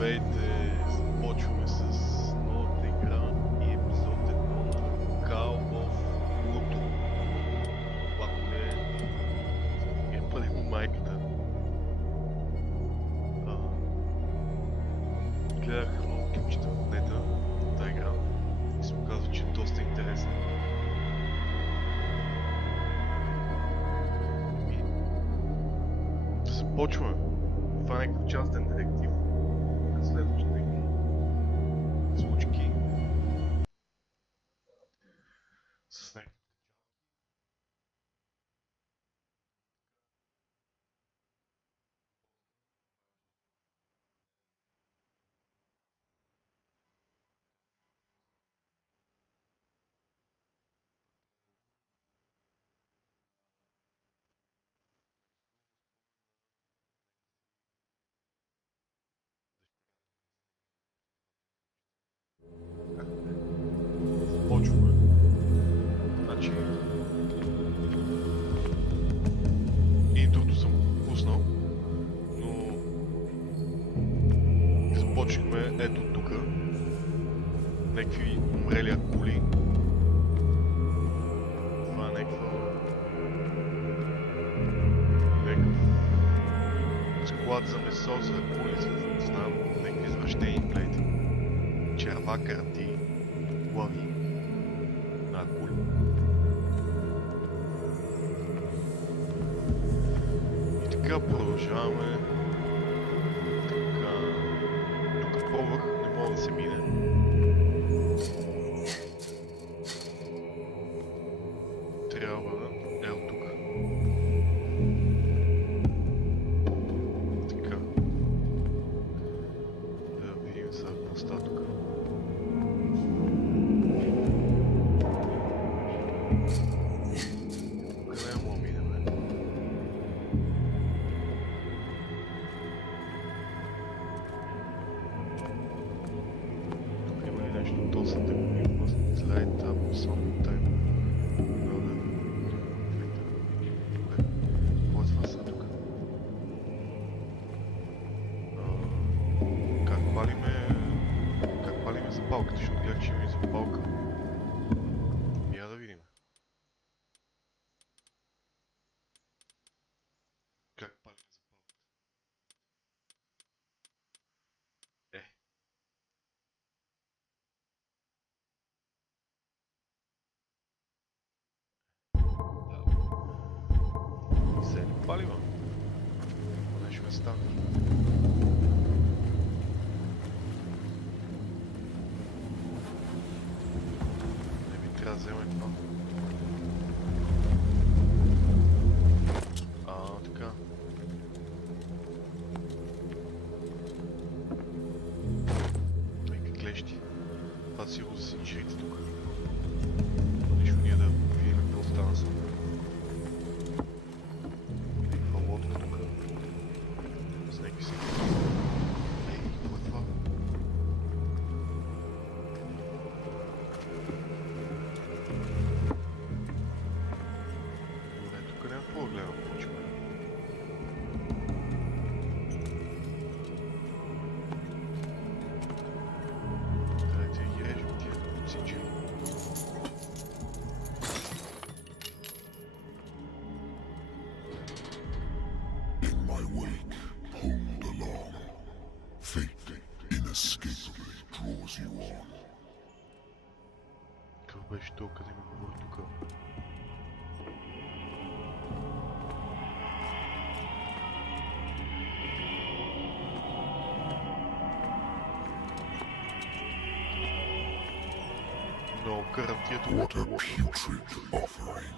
Здравейте! Започваме с новата игра и епизод 1 на Call of Pluto. Ако не бъде му майката. Гледах много клипчета в нета на тази игра и се оказва, че е доста интересна. И започваме. Това е някакъв частен детектив. Следващите случки с него. Започваме. Значи интрото съм пуснал, но започнахме ето тук. Някакви умрели акули. Това е някакъв склад за месо за акули, за да знам някакви извращени плети. Черва, карти, глави на акули. И така продължаваме. Така, тук пробвах, не мога да се мине. Трябва да е от тук. Така. Да видим сега какво става тук. Къде му минем? Тук има ли нещо доста тъпо? Слайд там, сон тайм. Какво е това са тук? Как палиме запалката? Защото гледах, че има и запалка. Я да видим. Как палим запалката? Да. Се не палива. Нещо ме стане. Не би трябва да вземе това. Така. Нека клещи. Това сигурно са синжирите тук. Нещо ние да видим какво стана съм. Някаква лодка тук. С някакви си. Какво е това? Добре, тук няма какво да гледам повече. Дайте ги режем тия синджири. In my wake, pulled along. Fate inescapably draws you on. Какъв беше то, къде ми говори тук? Но гарантия тук. What a putrid offering.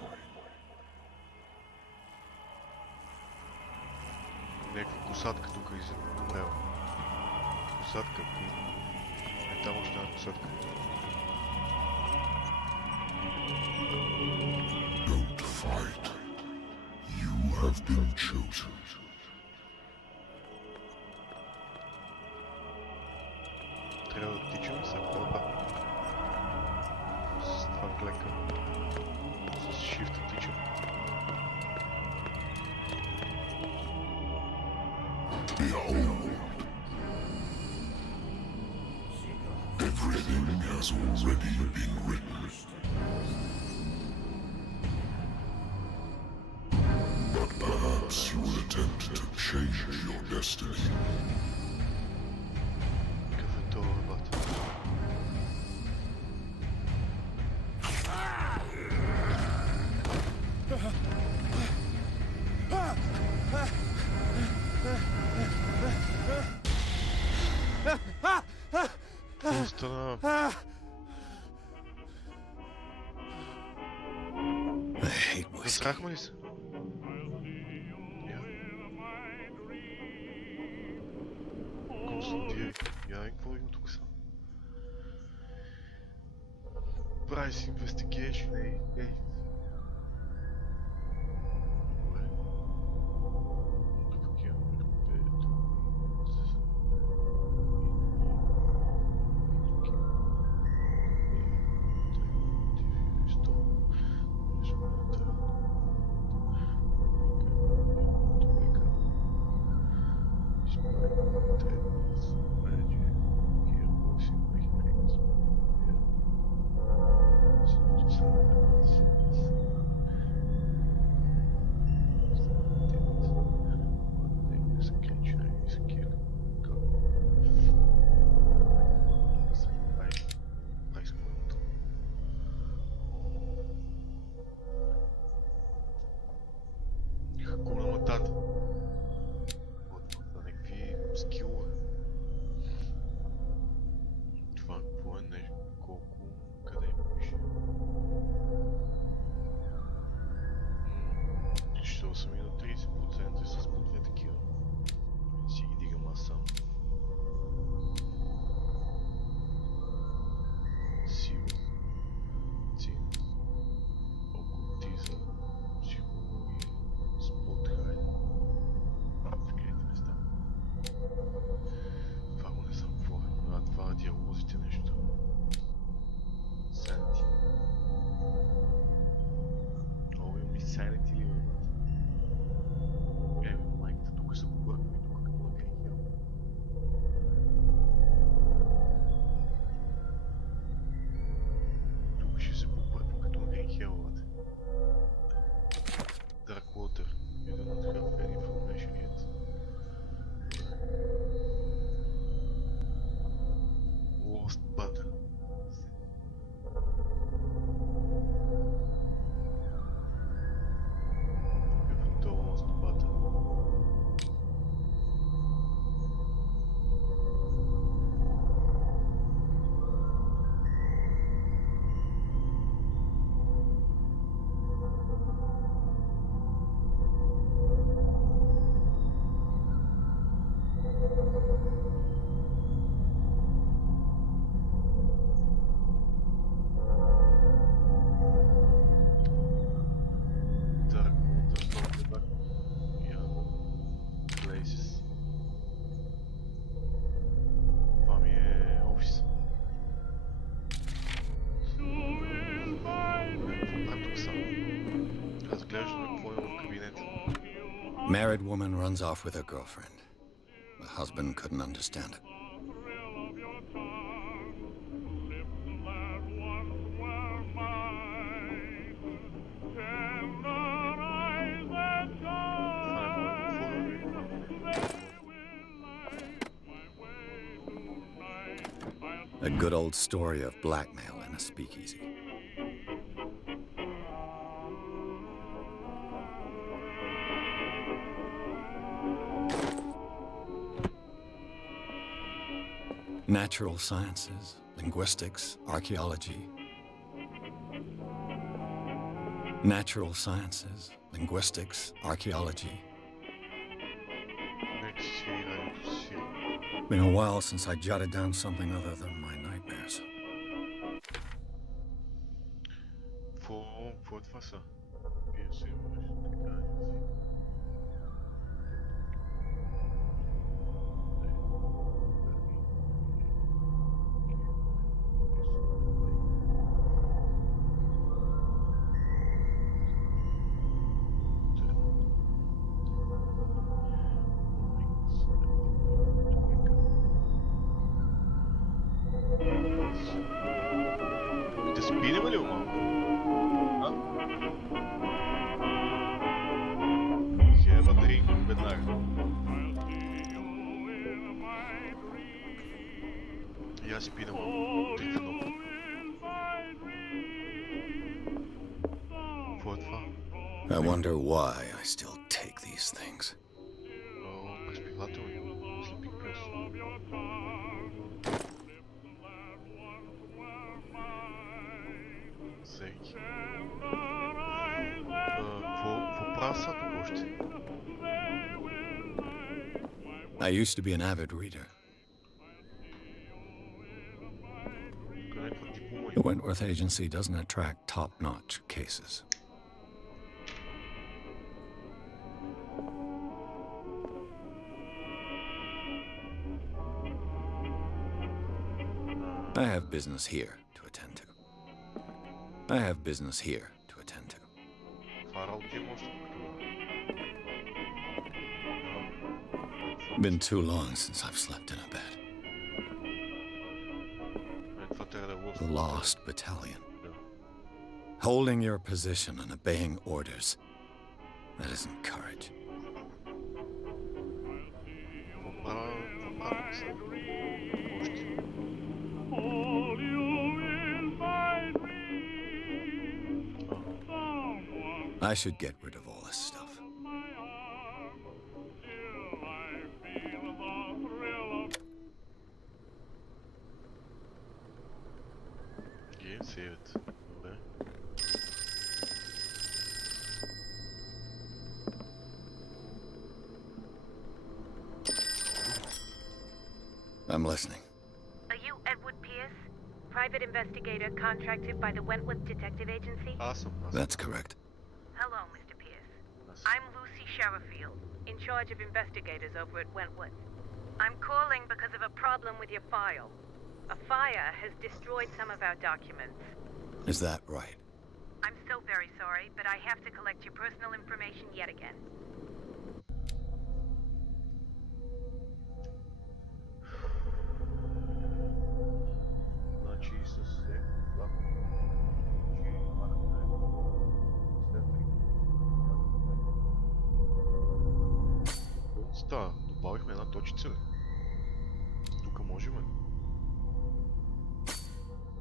Някаква косатка тук изумрява. Косатка. Е, там още една косатка. Don't fight. You have been chosen. Трябва да тичаме сега по-добре. С това клека. С shift тичам. Behold. has already been written. But perhaps you will attempt to change your destiny. Ik heb het doorgevat. Просто I hate whiskey. Застрахме ли се? Консултирай. Я какво има тук са? Price Investigation, ей. Добре. Тук имаме пето. Married woman runs off with her girlfriend. The husband couldn't understand it. A good old story of blackmail in a speakeasy. Natural sciences, linguistics, archaeology. Natural sciences, linguistics, archaeology. Been a while since I jotted down something other than my nightmares. Какво това са? спирам от трите нога. Какво е това? I wonder why I still take these things. О, приспивателни. Sleeping pills. Всеки. Какво правя сега тук още? I used to be an avid reader. Някаква диплома The има. Wentworth Agency doesn't attract top-notch cases. I have business here to attend to. I have business here to attend to. Това работа има още тук. Been too long since I've slept in a bed. Това трябва да е лост. The Lost Battalion. Да. Holding your position and obeying orders. That isn't courage. Какво правя сега? Още. I should get rid of all this stuff. Game saved. Добре. I'm listening. Are you Edward Pierce, private investigator contracted by the Wentworth Detective Agency? Аз съм. That's correct. Hello, Mr. Pierce. I'm Lucy Sherifield, in charge of investigators over at Wentworth. I'm calling because of a problem with your file. A fire has destroyed some of our documents. Is that right? I'm so very sorry, but I have to collect your personal information yet again. Значи с след това. Става, добавихме една точица. Тук можем.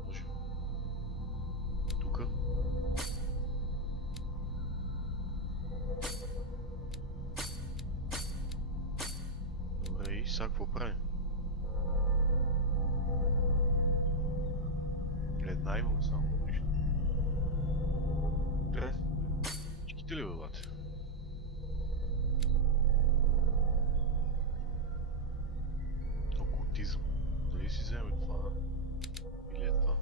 Може. Тук. Добре, и сега какво правим? Една имам само нищо. Добре. Всичките ли бе, окултизъм. Дали си вземе това? Или е това?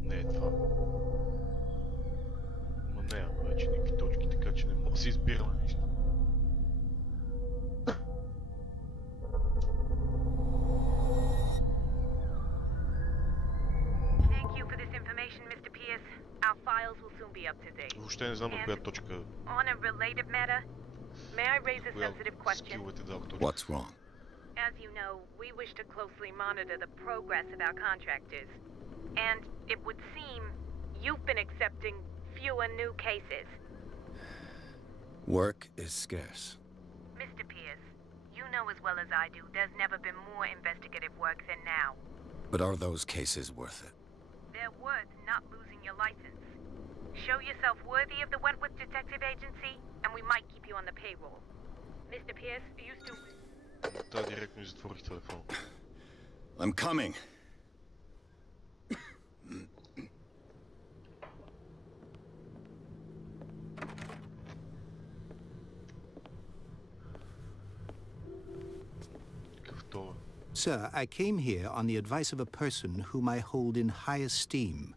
Не е това. Ма не, вече никакви точки, така че не мога да си избираме нищо. Thank you for this information, Mr. Pierce. Our files will soon be up to date. Въобще не знам на коя точка. On a related matter, may I raise a Коя sensitive question? скиловете дадох точка. What's wrong? As you know, we wish to closely monitor the progress of our contractors. And it would seem you've been accepting fewer new cases. Work is scarce. Mr. Pierce, you know as well as I do there's never been more investigative work than now. But are those cases worth it? They're worth not losing your license. Show yourself worthy of the Wentworth Detective Agency, and we might keep you on the payroll. Mr. Pierce, are you still... Та директно ми затворих телефон. I'm coming. Какъв това? Sir, I came here on the advice of a person whom I hold in high esteem,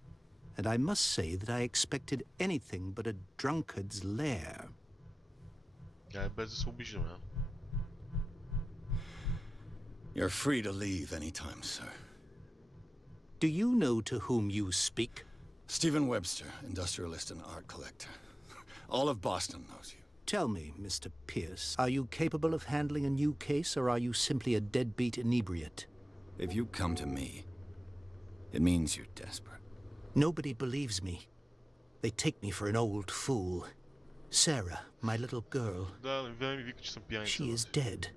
and I must say that I expected anything but a drunkard's lair. Без да се обиждаме, а? You're free to leave anytime, sir. Do you know to whom you speak? Stephen Webster, industrialist and art collector. All of Boston knows you. Tell me, Mr. Pierce, are you capable of handling a new case, or are you simply a deadbeat inebriate? If you come to me, it means you're desperate. Nobody believes me. They take me for an old fool. Sarah, my little girl, Да, винаги ми вика, че съм пияница. she is dead.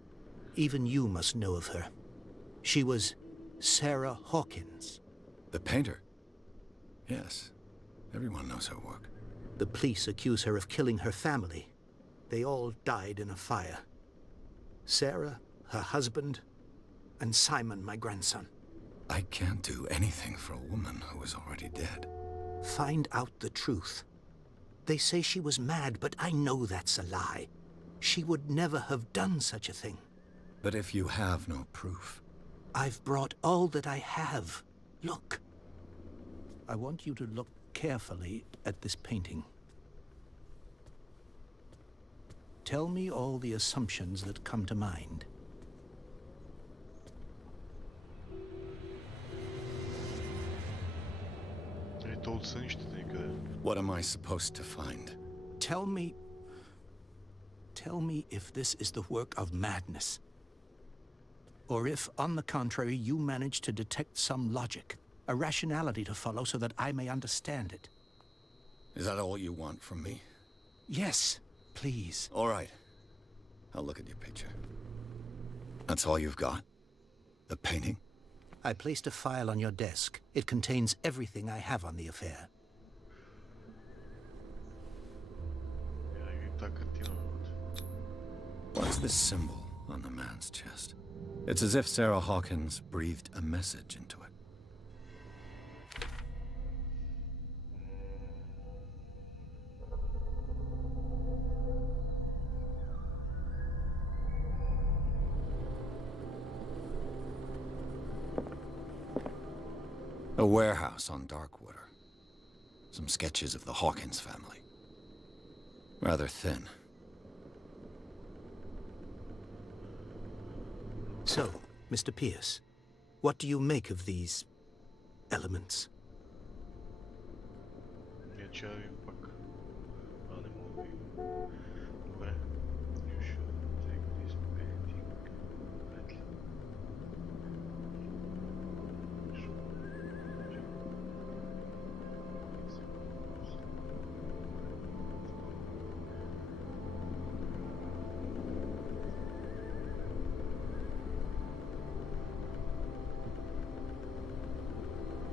Even you must know of her. She was Sarah Hawkins. The painter? Yes. Everyone knows her work. The police accuse her of killing her family. They all died in a fire. Sarah, her husband, and Simon, my grandson. I can't do anything for a woman who is already dead. Find out the truth. They say she was mad, but I know that's a lie. She would never have done such a thing. But if you have no proof... I've brought all that I have. Look. I want you to look carefully at this painting. Tell me all the assumptions that come to mind. What am I supposed to find? Tell me if this is the work of madness. Or if, on the contrary, you manage to detect some logic, a rationality to follow so that I may understand it. Is that all you want from me? Yes, please. All right. I'll look at your picture. That's all you've got? The painting? I placed a file on your desk. It contains everything I have on the affair. What's this symbol on the man's chest? It's as if Sarah Hawkins breathed a message into it. A warehouse on Darkwater. Some sketches of the Hawkins family. Rather thin. So, Mr. Pierce, what do you make of these elements?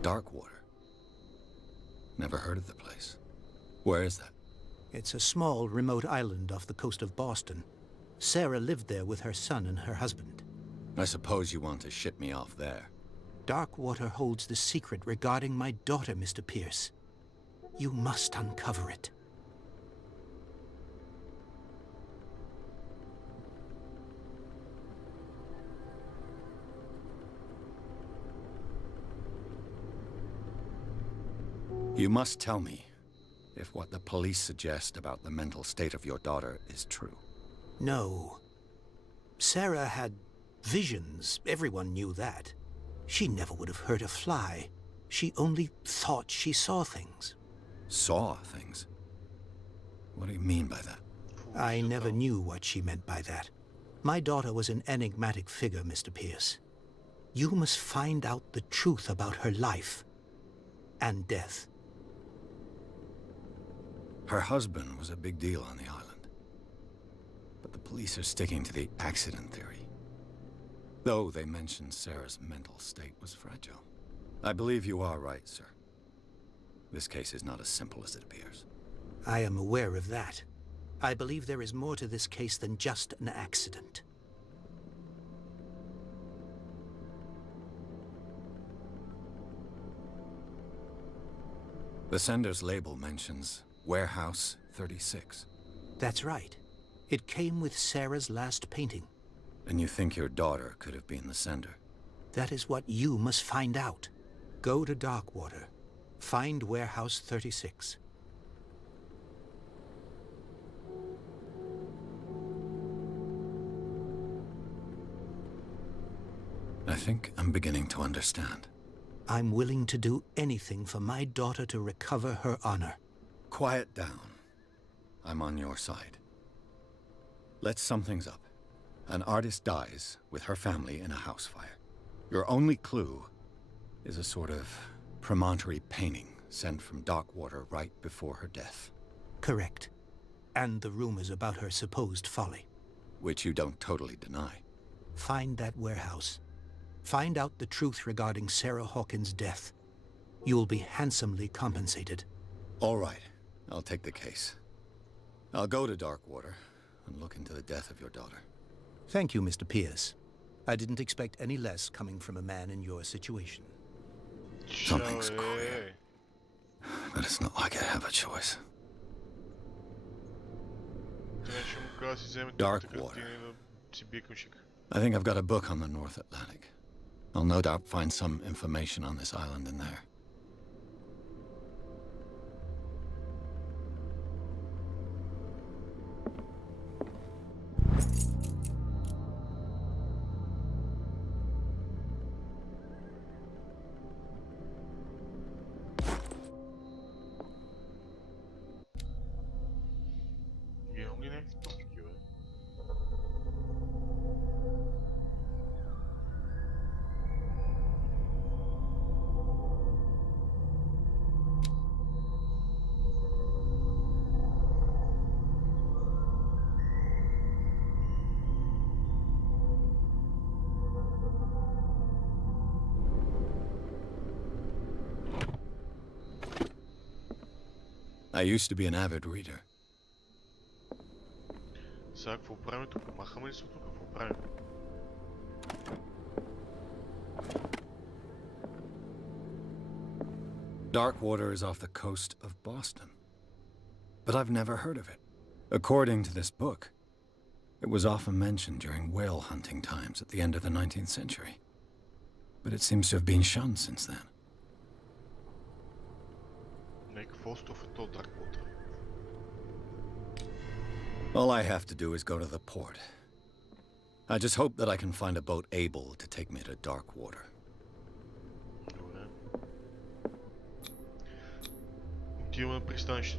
Darkwater. Never heard of the place. Where is that? It's a small, remote island off the coast of Boston. Sarah lived there with her son and her husband. I suppose you want to ship me off there. Darkwater holds the secret regarding my daughter, Mr. Pierce. You must uncover it. You must tell me if what the police suggest about the mental state of your daughter is true. No. Sarah had visions. Everyone knew that. She never would have hurt a fly. She only thought she saw things. Saw things? What do you mean by that? I never knew what she meant by that. My daughter was an enigmatic figure, Mr. Pierce. You must find out the truth about her life and death. Her husband was a big deal on the island. But the police are sticking to the accident theory. Though they mentioned Sarah's mental state was fragile. I believe you are right, sir. This case is not as simple as it appears. I am aware of that. I believe there is more to this case than just an accident. The sender's label mentions Warehouse 36. That's right. It came with Sarah's last painting. And you think your daughter could have been the sender? That is what you must find out. Go to Darkwater. Find Warehouse 36. I think I'm beginning to understand. I'm willing to do anything for my daughter to recover her honor. Quiet down. I'm on your side. Let's sum things up. An artist dies with her family in a house fire. Your only clue is a sort of promontory painting sent from Darkwater right before her death. Correct. And the rumors about her supposed folly. Which you don't totally deny. Find that warehouse. Find out the truth regarding Sarah Hawkins' death. You will be handsomely compensated. All right. I'll take the case. I'll go to Darkwater and look into the death of your daughter. Thank you, Mr. Pierce. I didn't expect any less coming from a man in your situation. Something's queer. But it's not like I have a choice. Darkwater. I think I've got a book on the North Atlantic. I'll no doubt find some information on this island in there. I used to be an avid reader. Сега какво правим тук? Махаме ли се тук? Какво правим? Darkwater is off the coast of Boston. But I've never heard of it. According to this book, it was often mentioned during whale hunting times at the end of the 19th century. But it seems to have been shunned since then. All I have to do is go to the port. I just hope that I can find a boat able to take me to Darkwater. Отиваме на пристанище.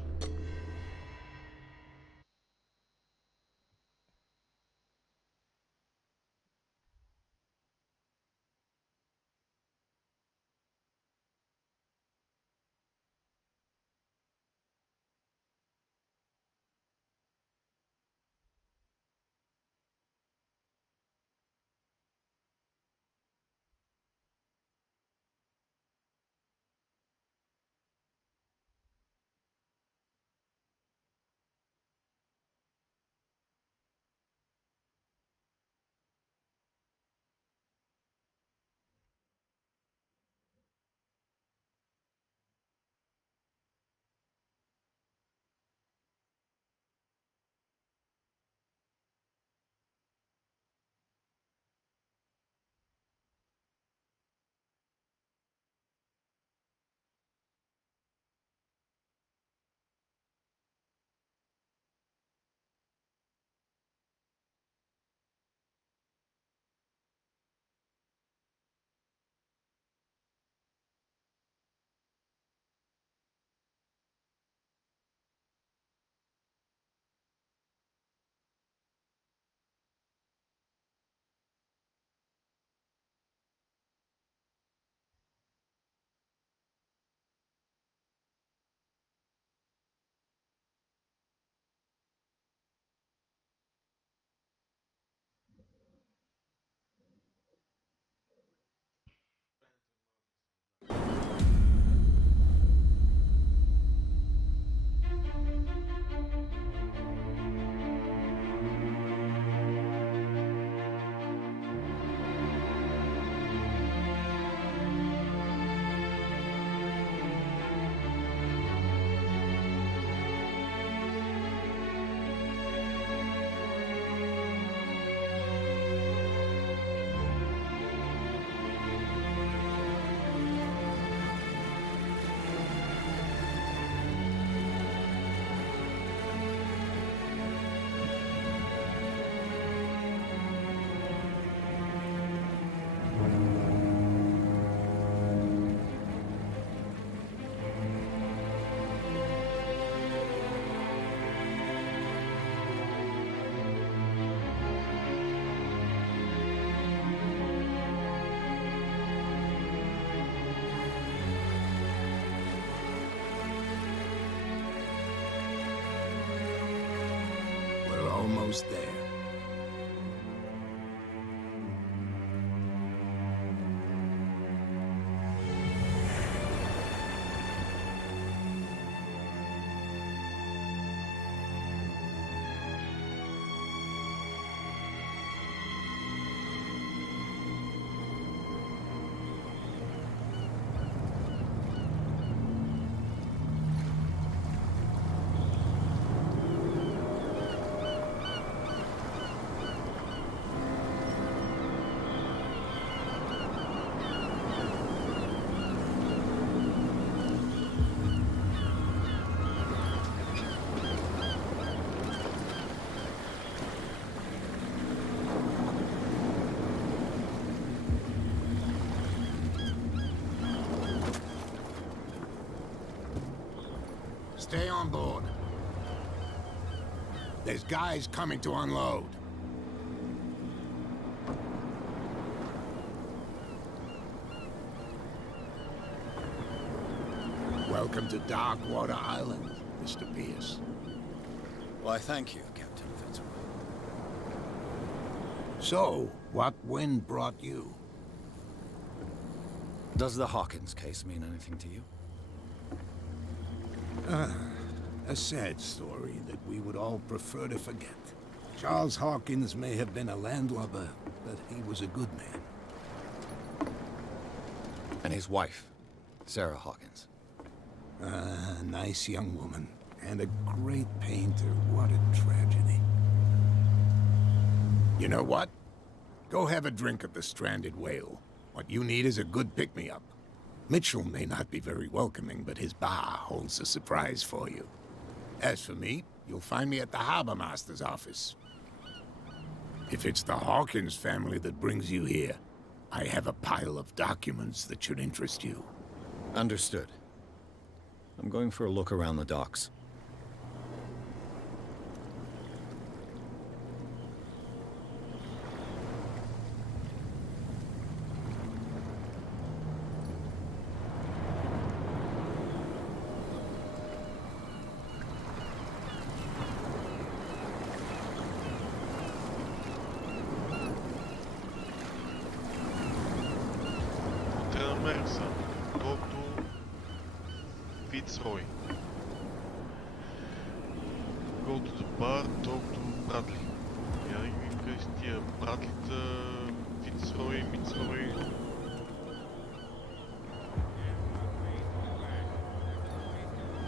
Almost there. Stay on board. There's guys coming to unload. Welcome to Darkwater Island, Mr. Pierce. Why, thank you, Captain Fitzroy. So, what wind brought you? Does the Hawkins case mean anything to you? A sad story that we would all prefer to forget. Charles Hawkins may have been a landlubber, but he was a good man. And his wife, Sarah Hawkins. Nice young woman. And a great painter. What a tragedy. You know what? Go have a drink at the Stranded Whale. What you need is a good pick-me-up. Mitchell may not be very welcoming, but his bar holds a surprise for you. As for me, you'll find me at the Harbor Master's office. If it's the Hawkins family that brings you here, I have a pile of documents that should interest you. Understood. I'm going for a look around the docks. Mercer, Dr. Fitzroy. Go to the bar, talk to Bradley. Ja, ik denk dat die Bradley Fitzroy.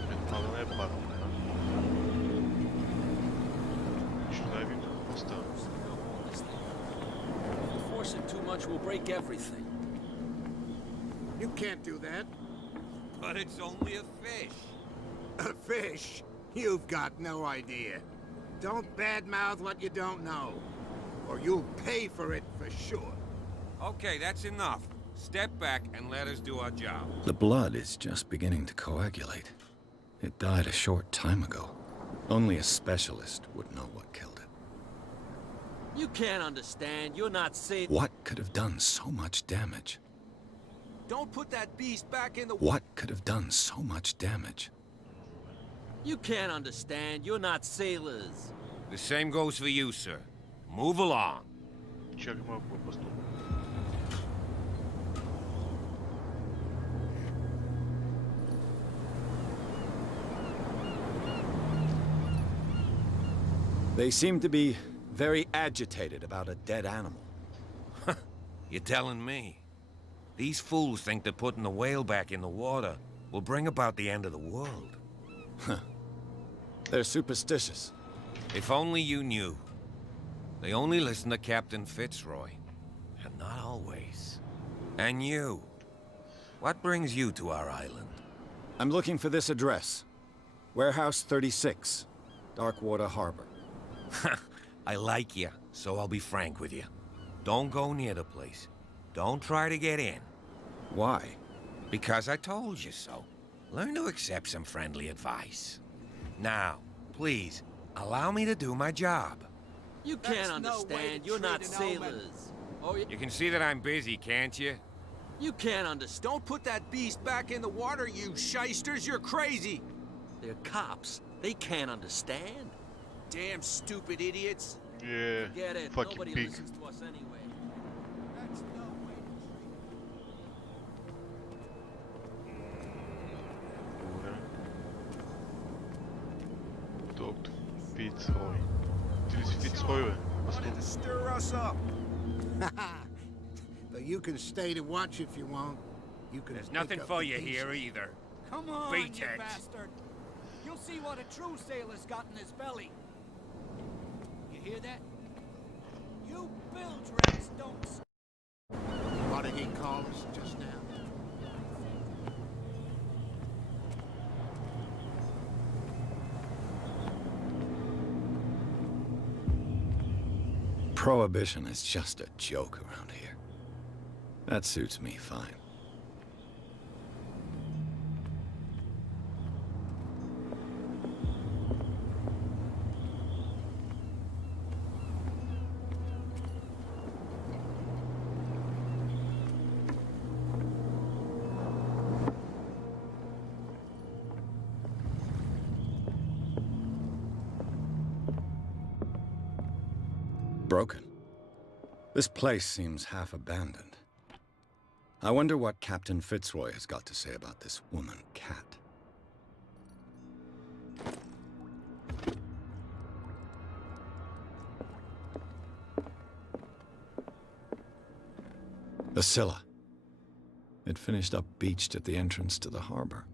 Het maar een bar. Schrijf ik vast aan. Force it too much will break everything. You can't do that. But it's only a fish. A fish? You've got no idea. Don't badmouth what you don't know, or you'll pay for it for sure. Okay, that's enough. Step back and let us do our job. The blood is just beginning to coagulate. It died a short time ago. Only a specialist would know what killed it. You can't understand. You're not safe. What could have done so much damage? Don't put that beast back in the... What could have done so much damage? You can't understand. You're not sailors. The same goes for you, sir. Move along. Чакай малко, пастор. They seem to be very agitated about a dead animal. You're telling me? These fools think that putting the whale back in the water will bring about the end of the world. They're superstitious. If only you knew. They only listen to Captain Fitzroy. And not always. And you. What brings you to our island? I'm looking for this address. Warehouse 36, Darkwater Harbor. I like you, so I'll be frank with you. Don't go near the place. Don't try to get in. Why? Because I told you so. Learn to accept some friendly advice. Now, please, allow me to do my job. You can't understand. You're not sailors. Oh, You can see that I'm busy, can't you? you can't understand. Don't put that beast back in the water, you shysters! You're crazy! They're cops. They can't understand. Damn stupid idiots! Yeah, Get it. fucking Nobody pig. listens to us anyway. That's no way Добре. Dr. Fitzroy. Dit is Fitzroy, hè? Wanted to stir us up. But you can stay to watch if you want. You can. There's pick nothing up for the you pieces. here either. Come on, Beat you it. bastard! You'll see what a true sailor's got in his belly. You hear that? You bilge rats don't... What did he call us just now? Prohibition is just a joke around here. That suits me fine. broken. This place seems half abandoned. I wonder what Captain Fitzroy has got to say about this woman cat. The Scylla. It finished up beached at the entrance to the harbor.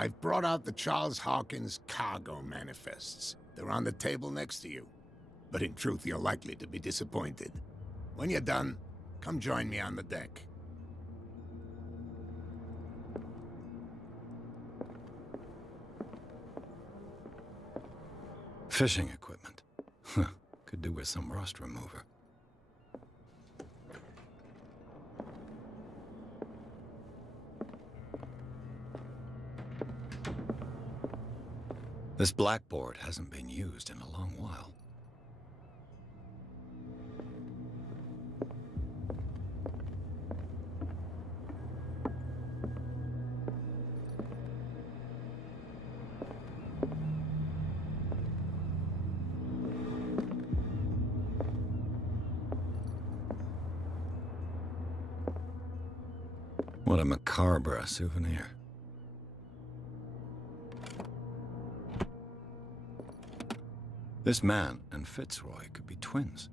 I've brought out the Charles Hawkins cargo manifests. They're on the table next to you. But in truth, you're likely to be disappointed. When you're done, come join me on the deck. Fishing equipment. Could do with some rust remover. This blackboard hasn't been used in a long while. What a macabre souvenir. This man and Fitzroy could be twins.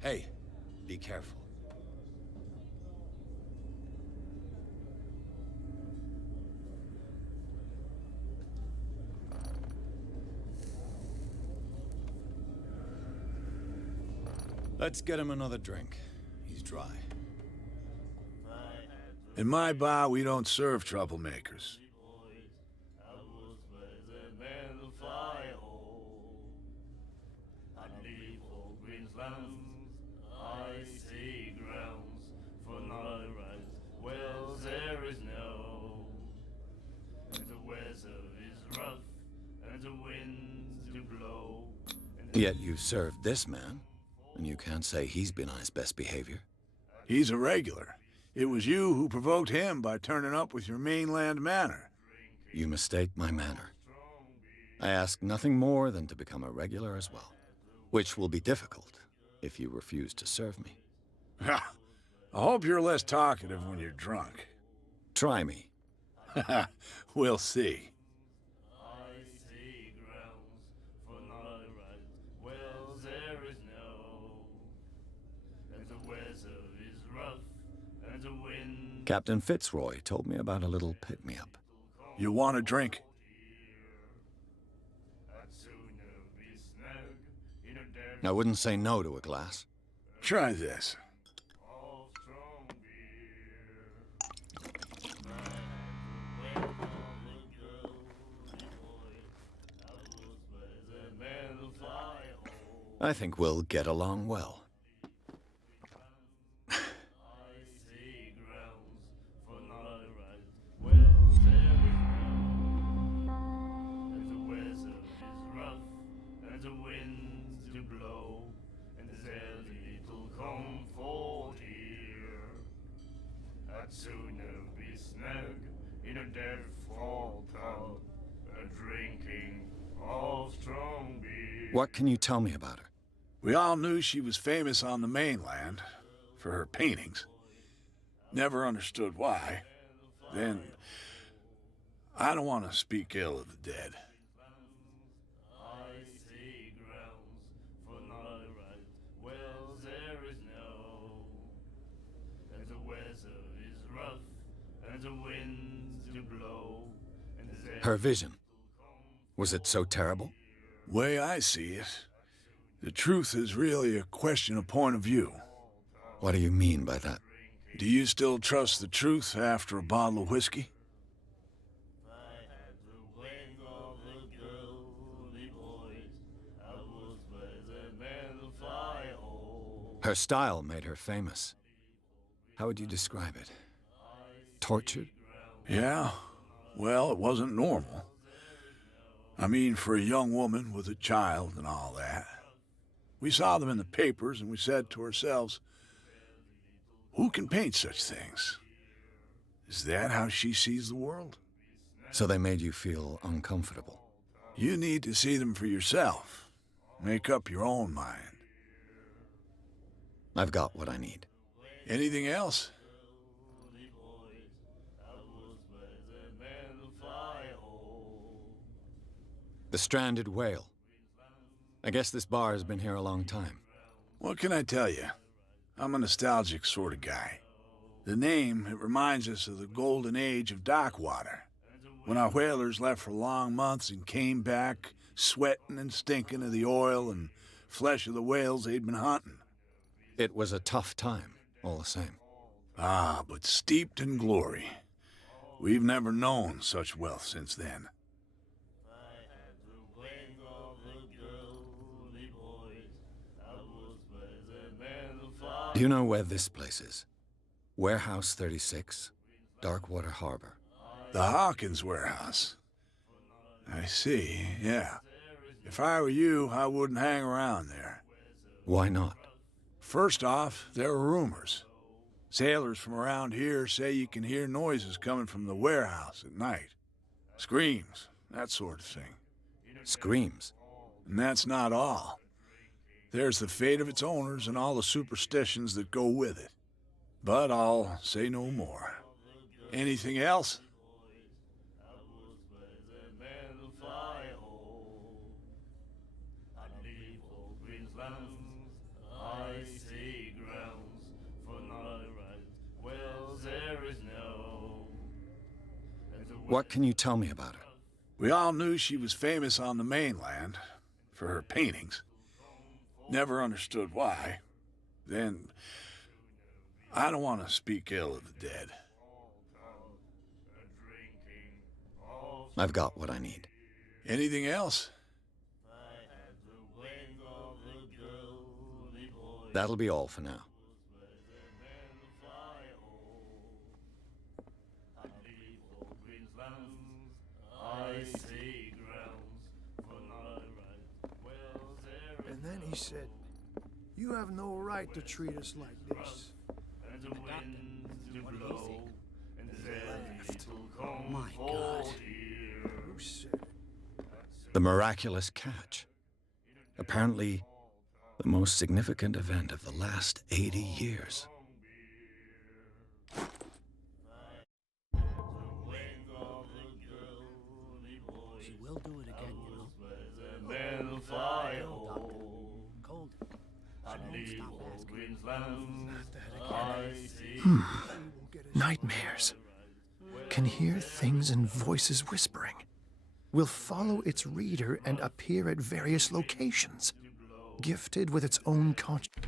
Hey, be careful. Let's get him another drink. He's dry. In my bar, we don't serve troublemakers. Yet you served this man, and you can't say he's been on his best behavior. He's a regular. It was you who provoked him by turning up with your mainland manner. You mistake my manner. I ask nothing more than to become a regular as well, which will be difficult if you refuse to serve me. I hope you're less talkative when you're drunk. Try me. We'll see. Captain Fitzroy told me about a little pick-me-up. You want a drink? I wouldn't say no to a glass. Try this. I think we'll get along well. death falter, a drinking of strong beer. What can you tell me about her? We all knew she was famous on the mainland for her paintings. Never understood why. Then, I don't want to speak ill of the dead. I see grounds for not right. Well, there is no. And the weather is rough, and the winds do blow. And Her vision. Was it so terrible? Way I see it, the truth is really a question of point of view. What do you mean by that? Do you still trust the truth after a bottle of whiskey? Her style made her famous. How would you describe it? Tortured? Yeah. Well, it wasn't normal. I mean, for a young woman with a child and all that. We saw them in the papers and we said to ourselves, who can paint such things? Is that how she sees the world? So they made you feel uncomfortable? You need to see them for yourself. Make up your own mind. I've got what I need. Anything else? The stranded whale. I guess this bar has been here a long time. What can I tell you? I'm a nostalgic sort of guy. The name, it reminds us of the golden age of dock water. When our whalers left for long months and came back sweating and stinking of the oil and flesh of the whales they'd been hunting. It was a tough time, all the same. Ah, but steeped in glory. We've never known such wealth since then. Do you know where this place is? Warehouse 36, Darkwater Harbor. The Hawkins warehouse. I see, yeah. If I were you, I wouldn't hang around there. Why not? First off, there are rumors. Sailors from around here say you can hear noises coming from the warehouse at night. Screams, that sort of thing. Screams? And that's not all. There's the fate of its owners and all the superstitions that go with it. But I'll say no more. Anything else? What can you tell me about her? We all knew she was famous on the mainland for her paintings. Never understood why. Then, I don't want to speak ill of the dead. I've got what I need. Anything else? That'll be all for now. And then he said, "You have no right to treat us like this." My God. Who said it? The miraculous catch. Apparently, the most significant event of the last 80 years. She will do it again, you know. Cold. She won't stop asking. Nightmares. Can hear things and voices whispering. Will follow its reader and appear at various locations. Gifted with its own conscience.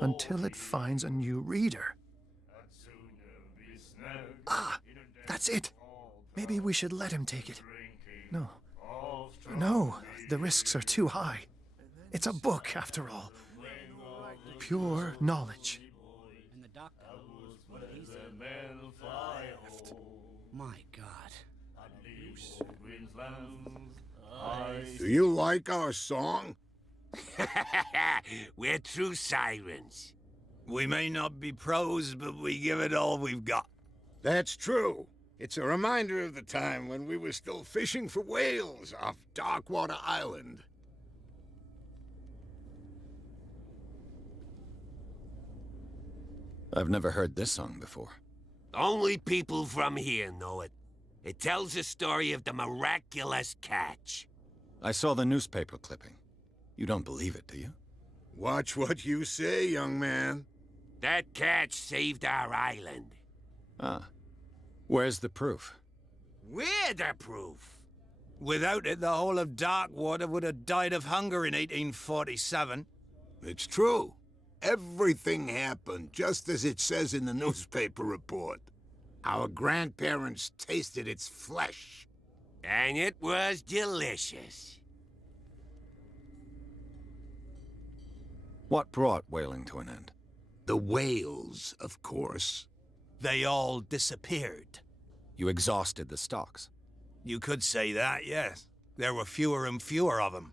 until it finds a new reader. Ah, that's it. Maybe we should let him take it. No. No, the risks are too high. It's a book, after all. Pure knowledge. And the doctor, what did he say? My God. Do you like our song? We're true sirens. We may not be pros, but we give it all we've got. That's true. It's a reminder of the time when we were still fishing for whales off Darkwater Island. I've never heard this song before. Only people from here know it. It tells the story of the miraculous catch. I saw the newspaper clipping. You don't believe it, do you? Watch what you say, young man. That catch saved our island. Ah. Where's the proof? We're the proof. Without it, the whole of Darkwater would have died of hunger in 1847. It's true. Everything happened just as it says in the newspaper report. Our grandparents tasted its flesh. And it was delicious. What brought whaling to an end? The whales, of course. They all disappeared. You exhausted the stocks. You could say that, yes. There were fewer and fewer of them.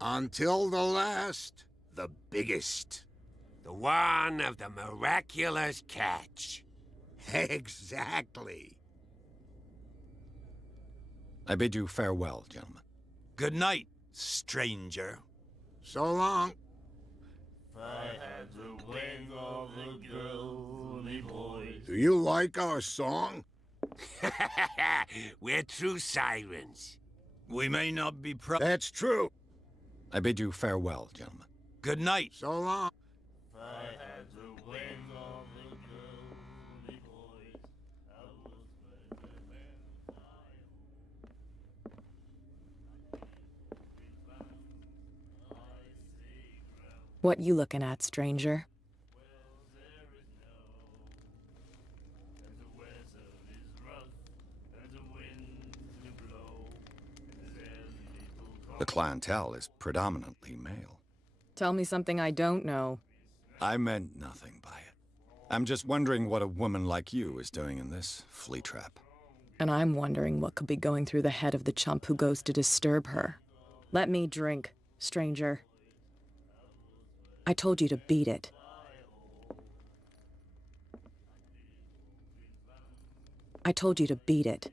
Until the last, the biggest. The one of the miraculous catch. Exactly. I bid you farewell, gentlemen. Good night, stranger. So long. I had the wing of the girly boys. Do you like our song? We're true sirens. We may not be That's true. I bid you farewell, gentlemen. Good night. So long. I had the wing of the girly boys. I was better than What you looking at, stranger? The clientele is predominantly male. Tell me something I don't know. I meant nothing by it. I'm just wondering what a woman like you is doing in this flea trap. And I'm wondering what could be going through the head of the chump who goes to disturb her. Let me drink, stranger. I told you to beat it. I told you to beat it.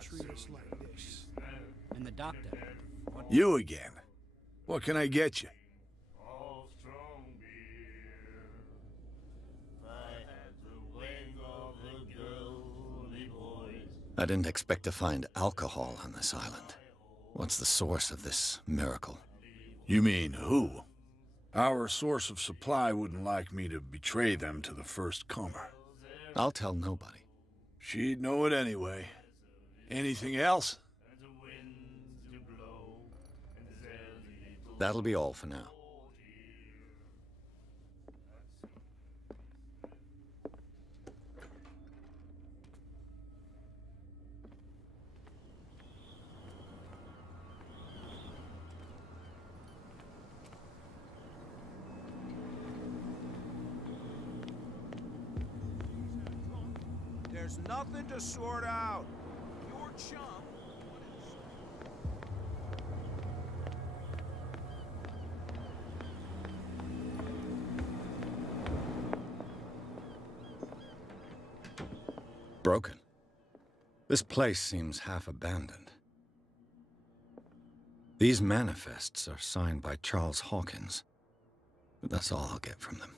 Treat us like this. And the doctor. You again. What can I get you? all strong beer. I had the wing of the girly boys. I didn't expect to find alcohol on this island. What's the source of this miracle? You mean who? Our source of supply wouldn't like me to betray them to the first comer. I'll tell nobody. She'd know it anyway. Anything else? That'll be all for now. There's nothing to sort out. Your chum. Broken. This place seems half abandoned. These manifests are signed by Charles Hawkins, but that's all I'll get from them.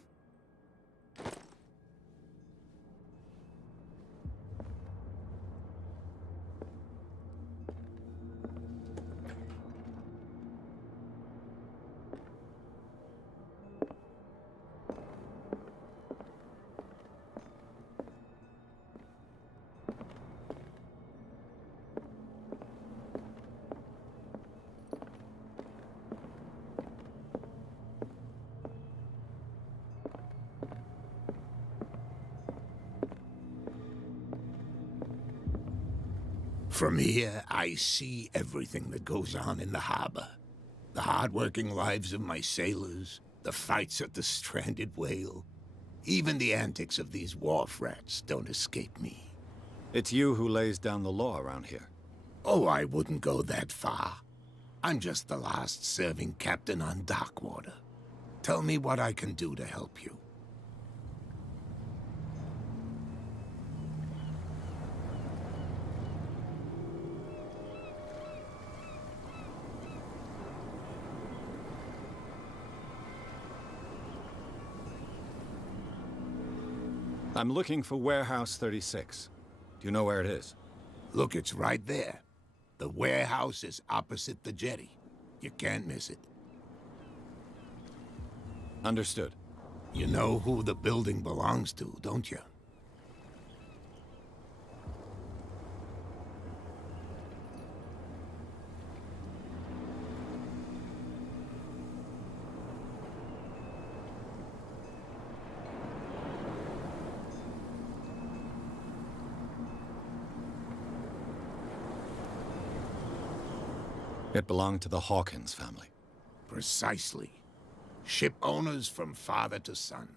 From here, I see everything that goes on in the harbor. The hard-working lives of my sailors, the fights at the stranded whale. Even the antics of these wharf rats don't escape me. It's you who lays down the law around here. Oh, I wouldn't go that far. I'm just the last serving captain on Darkwater. Tell me what I can do to help you. I'm looking for Warehouse 36. Do you know where it is? Look, it's right there. The warehouse is opposite the jetty. You can't miss it. Understood. You know who the building belongs to, don't you? It belonged to the Hawkins family. Precisely. Ship owners from father to son.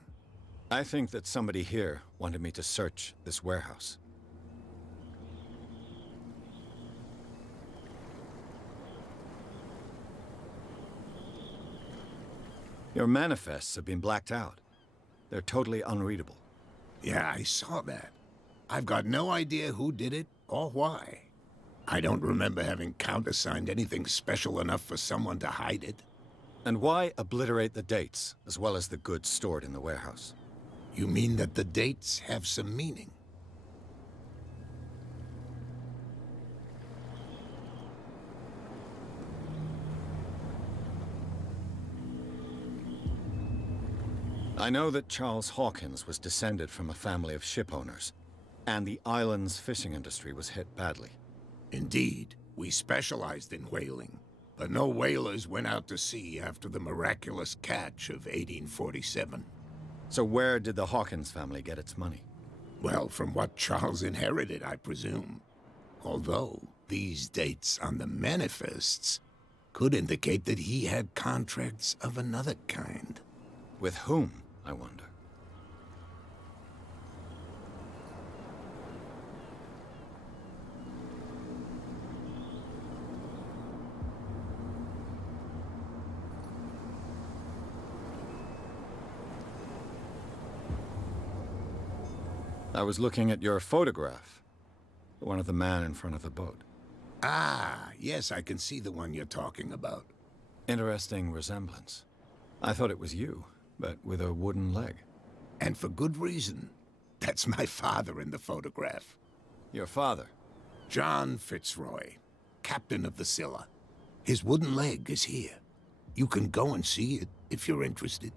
I think that somebody here wanted me to search this warehouse. Your manifests have been blacked out. They're totally unreadable. Yeah, I saw that. I've got no idea who did it or why. I don't remember having countersigned anything special enough for someone to hide it. And why obliterate the dates, as well as the goods stored in the warehouse? You mean that the dates have some meaning? I know that Charles Hawkins was descended from a family of ship owners, and the island's fishing industry was hit badly. Indeed, we specialized in whaling, but no whalers went out to sea after the miraculous catch of 1847. So where did the Hawkins family get its money? Well, from what Charles inherited, I presume. Although, these dates on the manifests could indicate that he had contracts of another kind. With whom, I wonder? I was looking at your photograph. The one of the man in front of the boat. Ah, yes, I can see the one you're talking about. Interesting resemblance. I thought it was you, but with a wooden leg. And for good reason. That's my father in the photograph. Your father? John Fitzroy, captain of the Scylla. His wooden leg is here. You can go and see it if you're interested.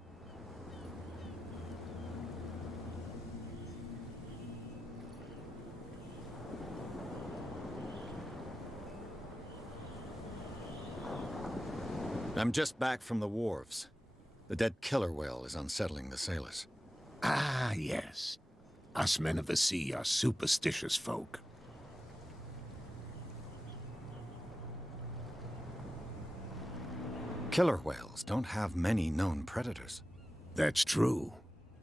I'm just back from the wharves. The dead killer whale is unsettling the sailors. Ah, yes. Us men of the sea are superstitious folk. Killer whales don't have many known predators. That's true.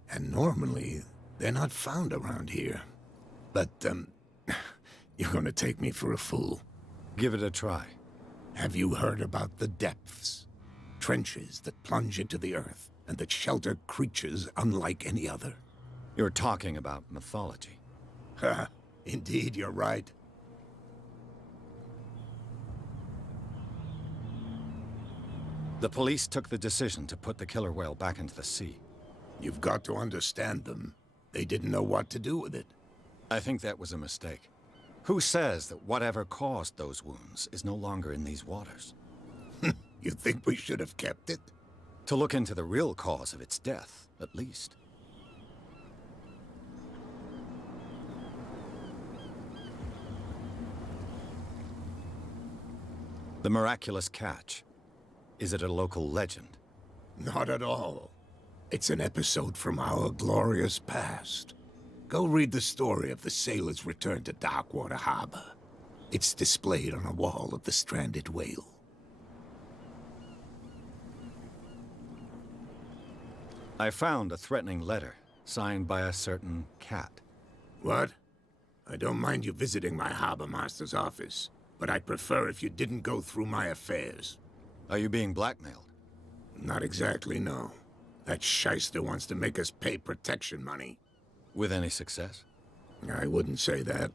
And normally, they're not found around here. But, you're gonna take me for a fool. Give it a try. Have you heard about the depths? Trenches that plunge into the earth, and that shelter creatures unlike any other. You're talking about mythology. Ha! Indeed, you're right. The police took the decision to put the killer whale back into the sea. You've got to understand them. They didn't know what to do with it. I think that was a mistake. Who says that whatever caused those wounds is no longer in these waters? You think we should have kept it? To look into the real cause of its death, at least. The miraculous catch. Is it a local legend? Not at all. It's an episode from our glorious past. Go read the story of the sailors' return to Darkwater Harbor. It's displayed on a wall of the Stranded Whale. I found a threatening letter, signed by a certain cat. What? I don't mind you visiting my harbor master's office, but I'd prefer if you didn't go through my affairs. Are you being blackmailed? Not exactly, no. That shyster wants to make us pay protection money. With any success? I wouldn't say that,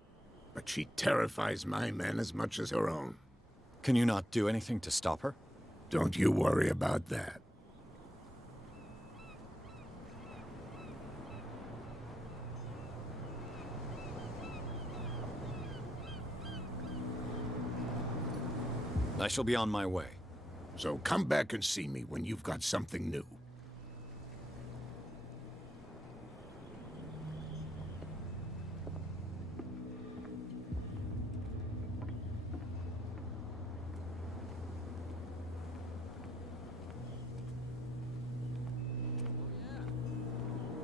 but she terrifies my men as much as her own. Can you not do anything to stop her? Don't you worry about that. I shall be on my way. So come back and see me when you've got something new.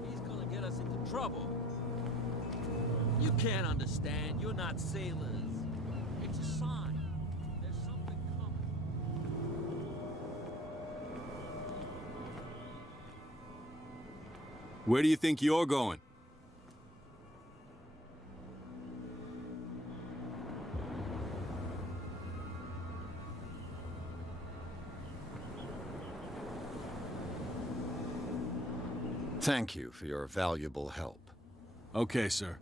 He's gonna get us into trouble. You can't understand. You're not sailors. It's a sign. There's something coming. Where do you think you're going? Thank you for your valuable help. Okay, sir.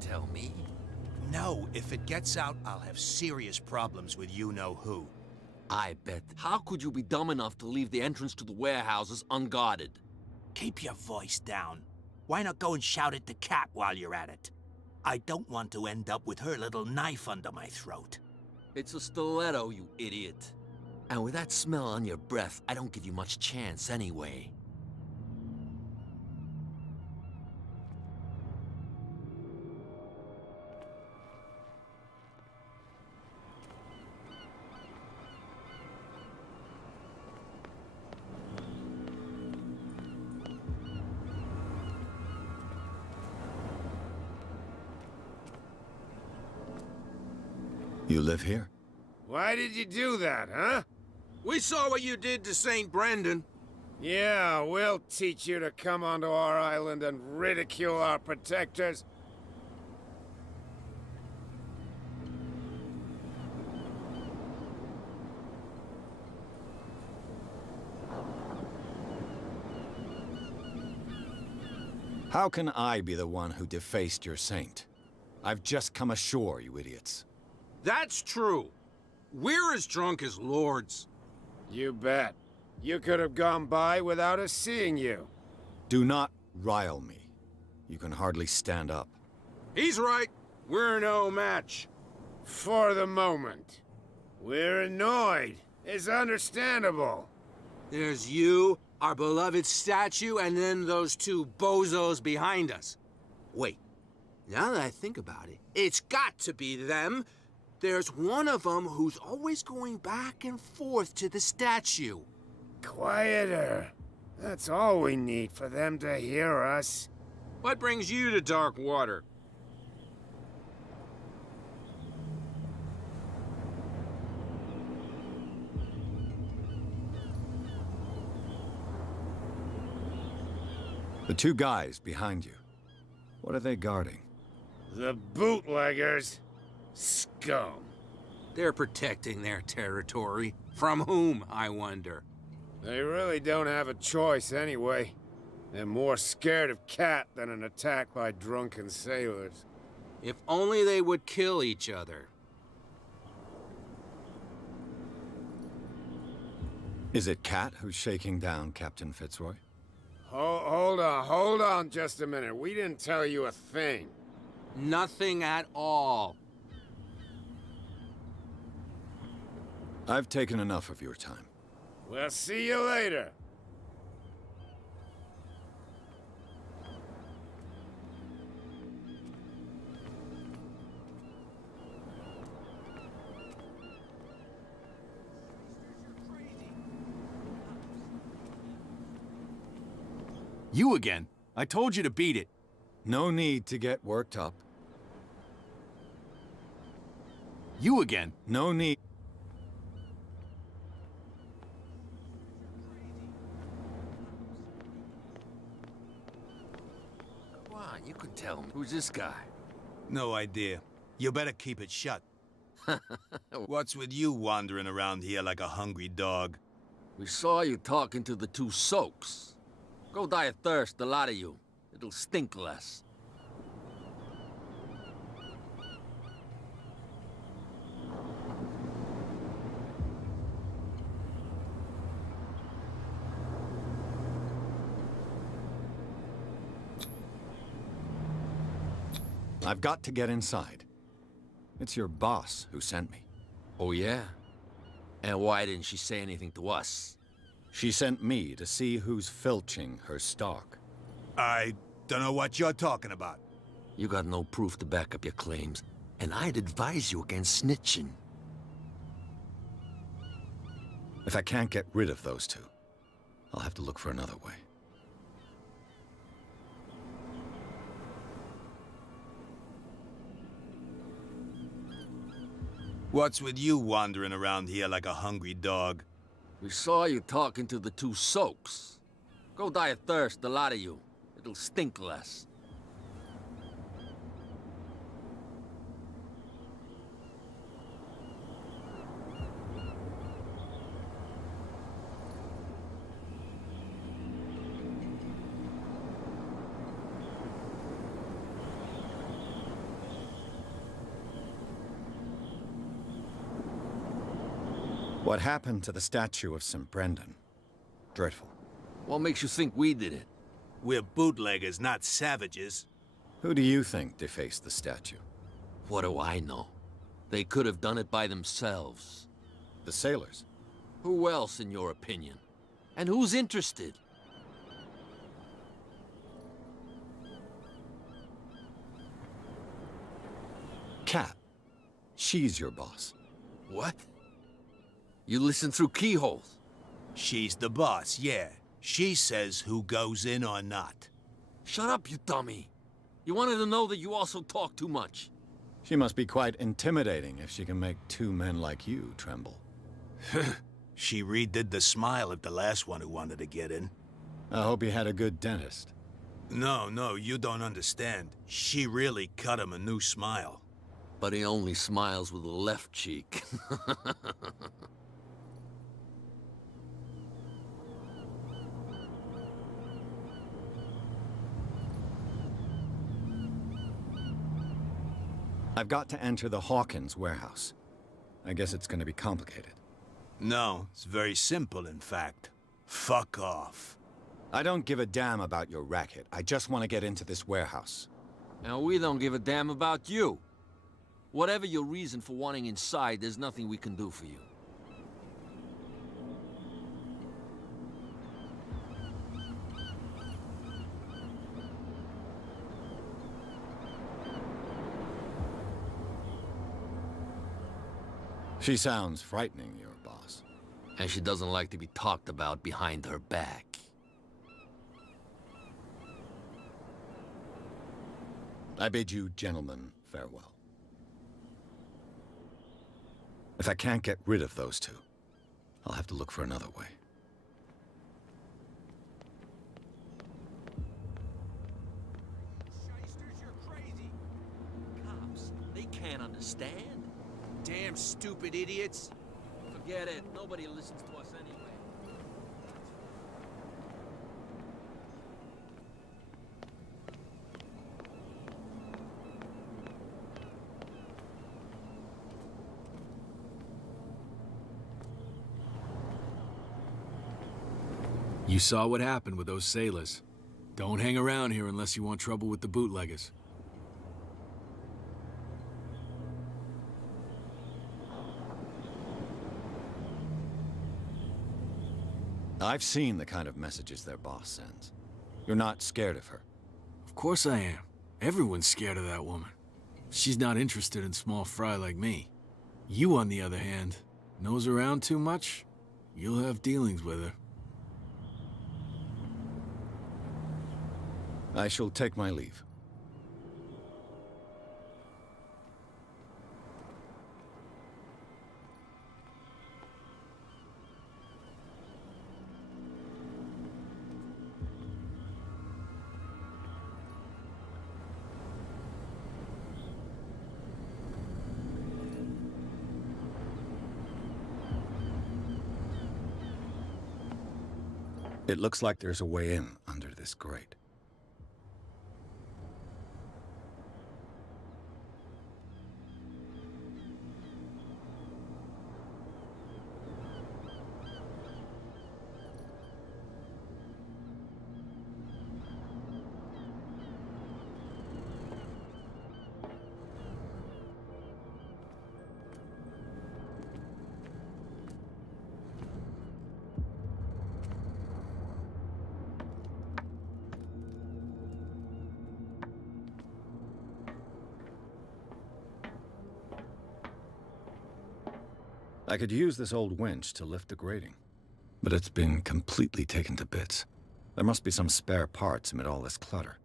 Tell me? No, if it gets out, I'll have serious problems with you-know-who. I bet. How could you be dumb enough to leave the entrance to the warehouses unguarded? Keep your voice down. Why not go and shout at the cat while you're at it? I don't want to end up with her little knife under my throat. It's a stiletto, you idiot. And with that smell on your breath, I don't give you much chance anyway. You live here? Why did you do that, huh? We saw what you did to St. Brendan. Yeah, we'll teach you to come onto our island and ridicule our protectors. How can I be the one who defaced your saint? I've just come ashore, you idiots. That's true. We're as drunk as lords. You bet. You could have gone by without us seeing you. Do not rile me. You can hardly stand up. He's right. We're no match. For the moment. We're annoyed. It's understandable. There's you, our beloved statue, and then those two bozos behind us. Wait, now that I think about it, it's got to be them. There's one of them who's always going back and forth to the statue. Quieter. That's all we need for them to hear us. What brings you to dark water? The two guys behind you. What are they guarding? The bootleggers? Scum. They're protecting their territory. From whom, I wonder? They really don't have a choice anyway. They're more scared of Cat than an attack by drunken sailors. If only they would kill each other. Is it Cat who's shaking down Captain Fitzroy? Hold on just a minute. We didn't tell you a thing. Nothing at all. I've taken enough of your time. We'll see you later. You again. I told you to beat it. No need to get worked up. You again. No need. Come on, you can tell me. Who's this guy? No idea. You better keep it shut. What's with you wandering around here like a hungry dog? We saw you talking to the two soaks. Go die of thirst, the lot of you. It'll stink less. I've got to get inside. It's your boss who sent me. Oh, yeah? And why didn't she say anything to us? She sent me to see who's filching her stock. I don't know what you're talking about. You got no proof to back up your claims, and I'd advise you against snitching. If I can't get rid of those two, I'll have to look for another way. What's with you wandering around here like a hungry dog? We saw you talking to the two soaks. Go die of thirst, the lot of you. It'll stink less. What happened to the statue of St. Brendan? Dreadful. What makes you think we did it? We're bootleggers, not savages. Who do you think defaced the statue? What do I know? They could have done it by themselves. The sailors? Who else, in your opinion? And who's interested? Cat. She's your boss. What? You listen through keyholes? She's the boss, yeah. She says who goes in or not. Shut up, you dummy. You wanted to know that you also talk too much. She must be quite intimidating if she can make two men like you tremble. She redid the smile of the last one who wanted to get in. I hope you had a good dentist. No, you don't understand. She really cut him a new smile. But he only smiles with the left cheek. I've got to enter the Hawkins warehouse. I guess it's going to be complicated. No, it's very simple, in fact. Fuck off. I don't give a damn about your racket. I just want to get into this warehouse. And we don't give a damn about you. Whatever your reason for wanting inside, there's nothing we can do for you. She sounds frightening, your boss. And she doesn't like to be talked about behind her back. I bid you gentlemen farewell. If I can't get rid of those two, I'll have to look for another way. can't understand. Damn stupid idiots. Forget it. Nobody listens to us anyway. You saw what happened with those sailors. Don't hang around here unless you want trouble with the bootleggers. I've seen the kind of messages their boss sends. You're not scared of her. Of course I am. Everyone's scared of that woman. She's not interested in small fry like me. You, on the other hand, nose around too much, you'll have dealings with her. I shall take my leave. It looks like there's a way in under this grate. I could use this old winch to lift the grating, but it's been completely taken to bits. There must be some spare parts amid all this clutter.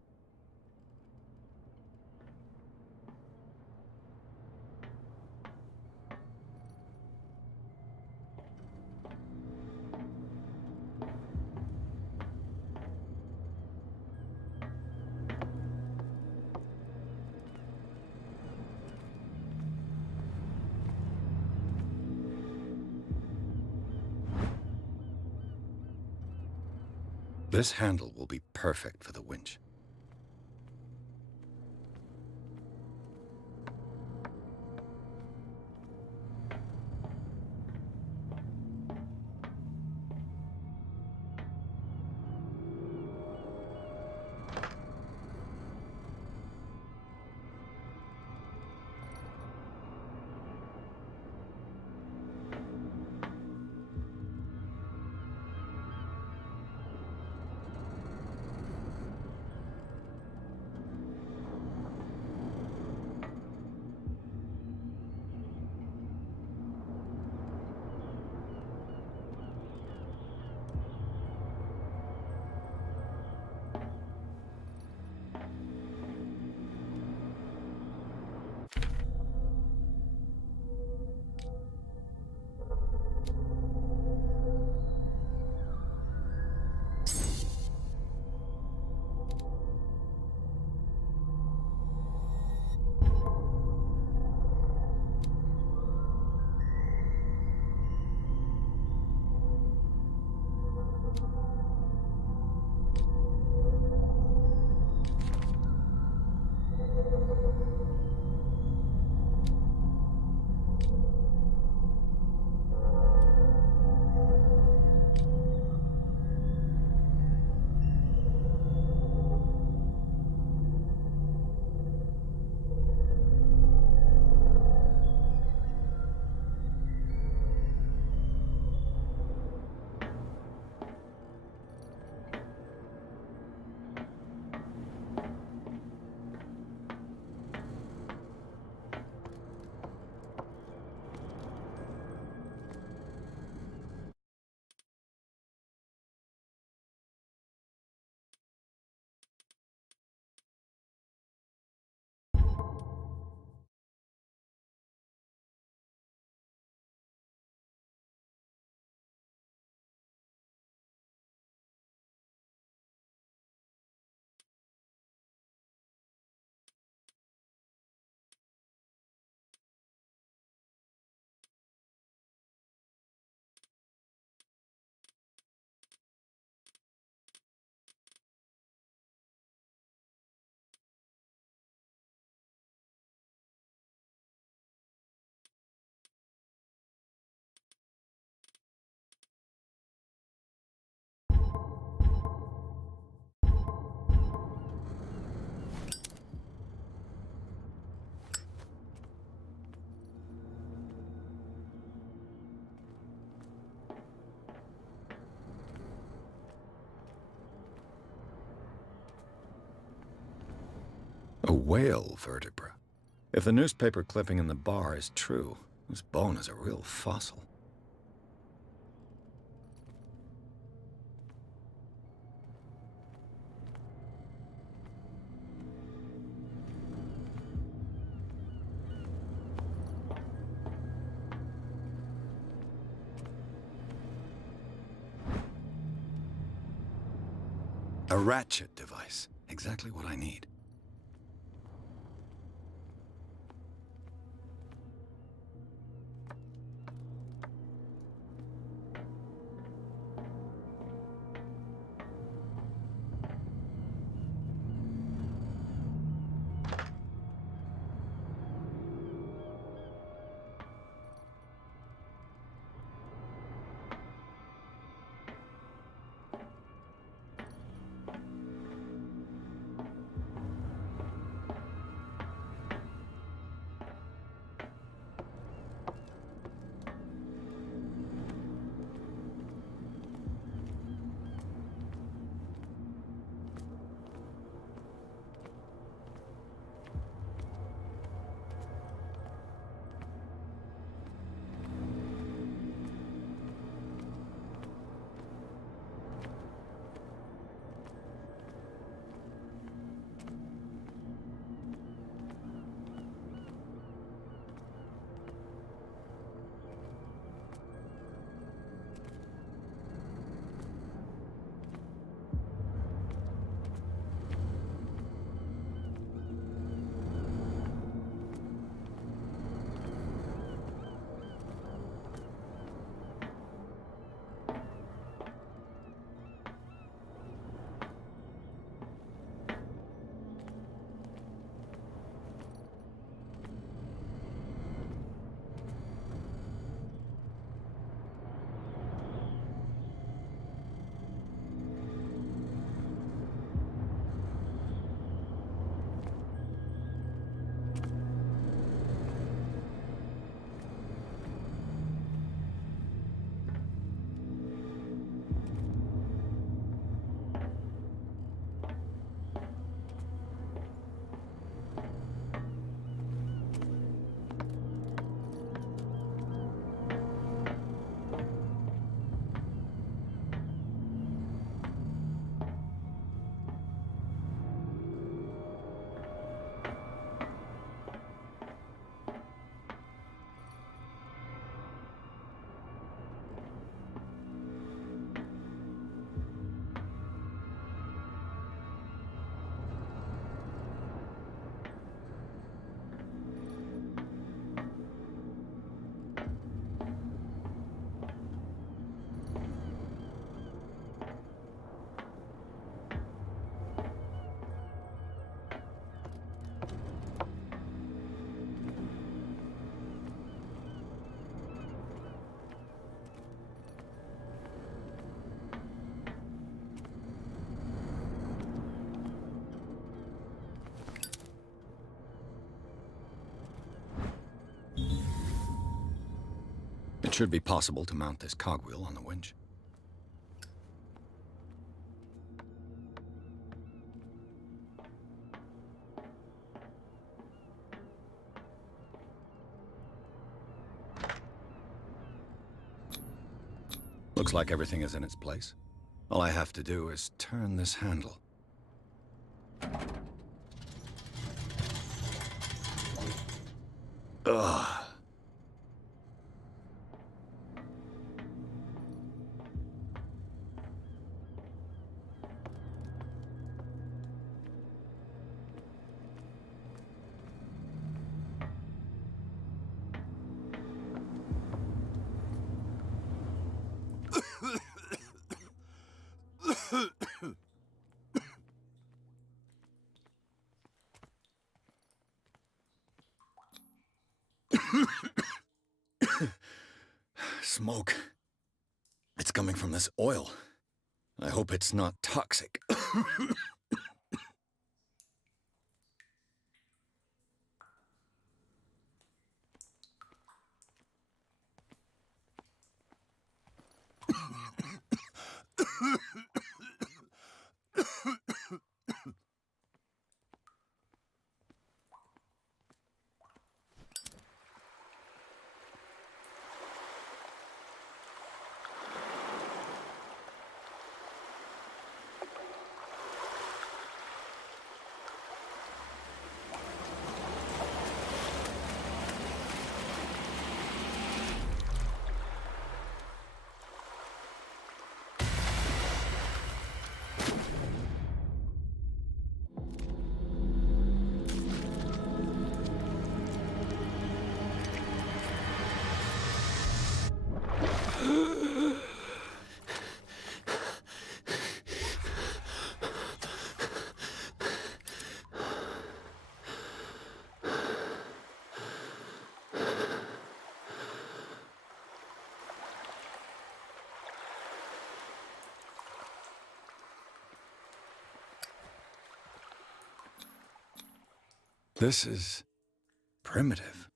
This handle will be perfect for the winch. whale vertebra. If the newspaper clipping in the bar is true, this bone is a real fossil. A ratchet device. Exactly what I need. It should be possible to mount this cogwheel on the winch. Looks like everything is in its place. All I have to do is turn this handle. Ugh. Smoke. It's coming from this oil. I hope it's not toxic. This is primitive.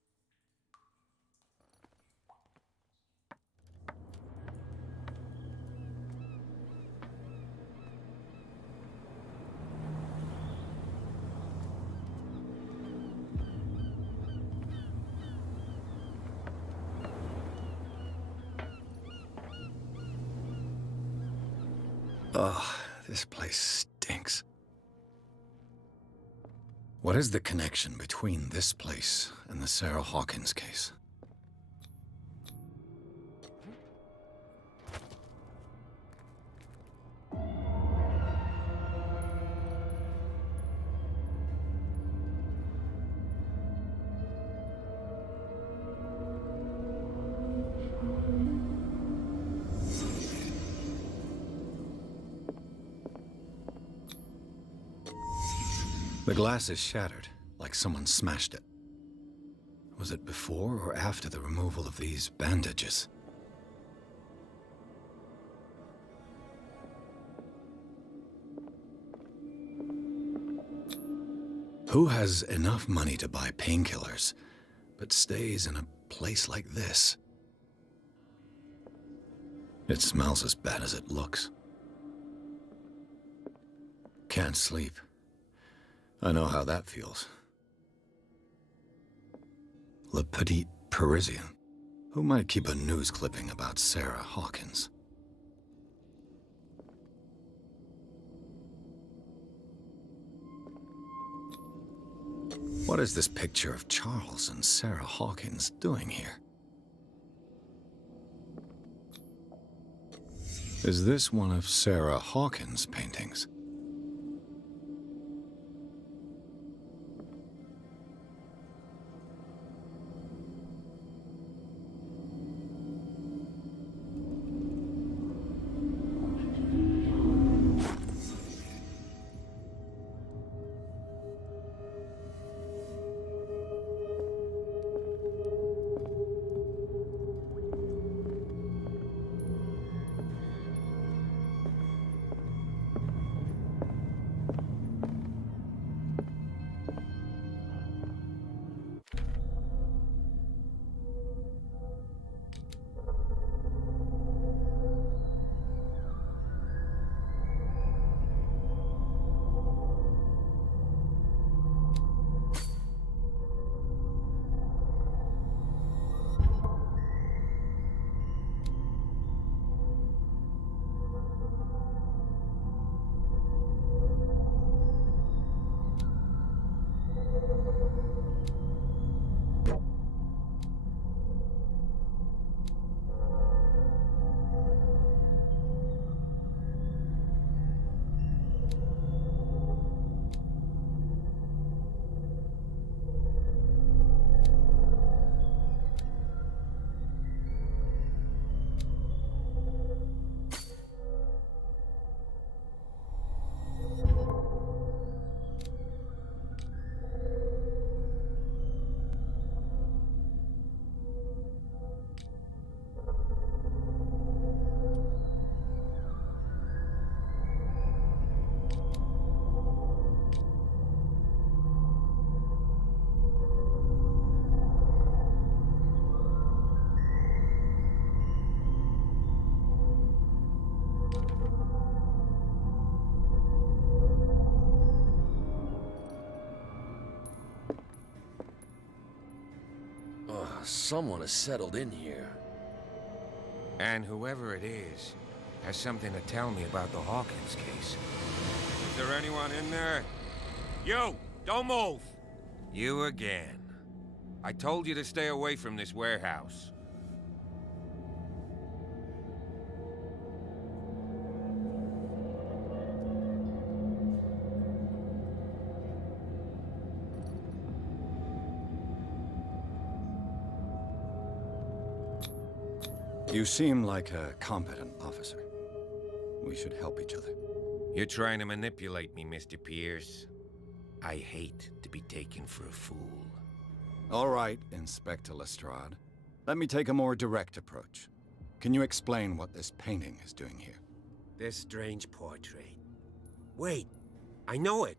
Ugh, this place stinks. What is the connection between this place and the Sarah Hawkins case? The glass is shattered, like someone smashed it. Was it before or after the removal of these bandages? Who has enough money to buy painkillers, but stays in a place like this? It smells as bad as it looks. Can't sleep. I know how that feels. Le Petit Parisien. Who might keep a news clipping about Sarah Hawkins? What is this picture of Charles and Sarah Hawkins doing here? Is this one of Sarah Hawkins' paintings? Someone has settled in here. And whoever it is has something to tell me about the Hawkins case. Is there anyone in there? You! Don't move! You again. I told you to stay away from this warehouse. You seem like a competent officer. We should help each other. You're trying to manipulate me, Mr. Pierce. I hate to be taken for a fool. All right, Inspector Lestrade. Let me take a more direct approach. Can you explain what this painting is doing here? This strange portrait. Wait, I know it.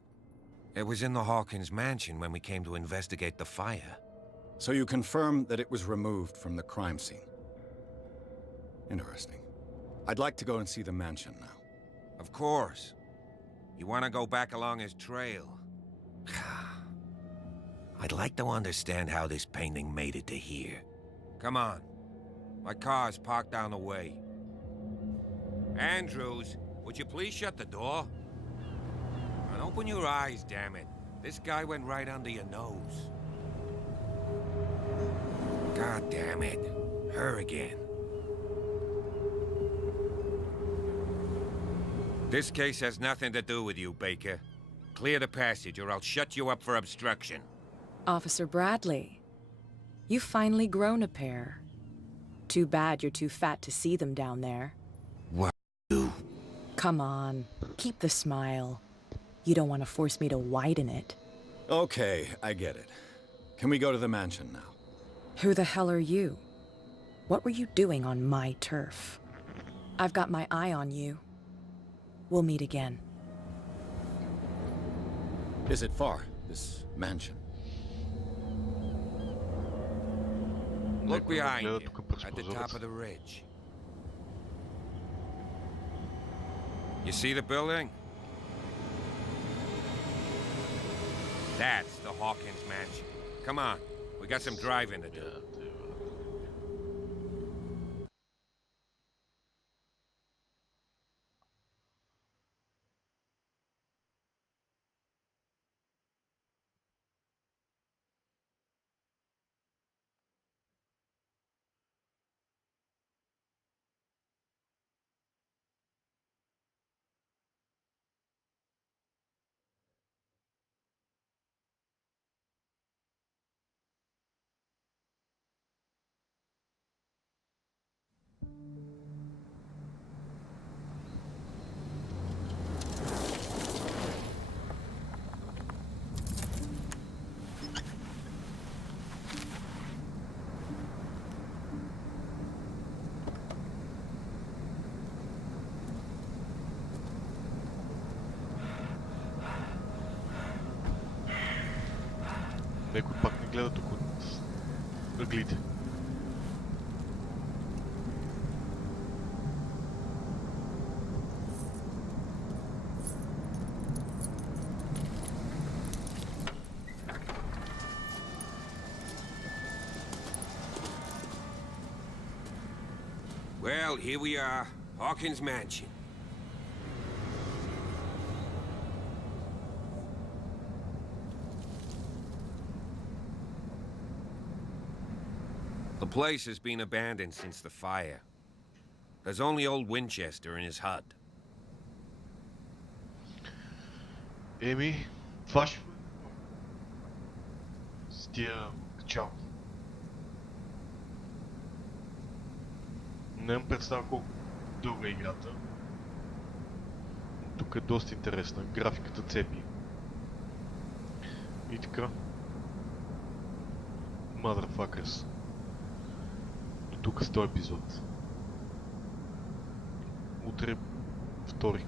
It was in the Hawkins mansion when we came to investigate the fire. So you confirm that it was removed from the crime scene? Interesting. I'd like to go and see the mansion now. Of course. You want to go back along his trail? I'd like to understand how this painting made it to here. Come on. My car's parked down the way. Andrews, would you please shut the door? And open your eyes, damn it. This guy went right under your nose. God damn it. Her again. This case has nothing to do with you, Baker. Clear the passage, or I'll shut you up for obstruction. Officer Bradley, you've finally grown a pair. Too bad you're too fat to see them down there. What? Come on, keep the smile. You don't want to force me to widen it. Okay, I get it. Can we go to the mansion now? Who the hell are you? What were you doing on my turf? I've got my eye on you. We'll meet again. Is it far, this mansion? Look behind you, at the top of the ridge. You see the building? That's the Hawkins mansion. Come on, we got some driving to do. Некой пак не гледа тук от ъглите. Well, here we are, Hawkins mansion. The place has been abandoned since the fire. There's only old Winchester in his hut. Еми, това ще с тия качалки. Не имам представа колко дълга е играта. Тук е доста интересна, графиката цепи. И така. Motherfuckers. До тук с този епизод. Утре втори.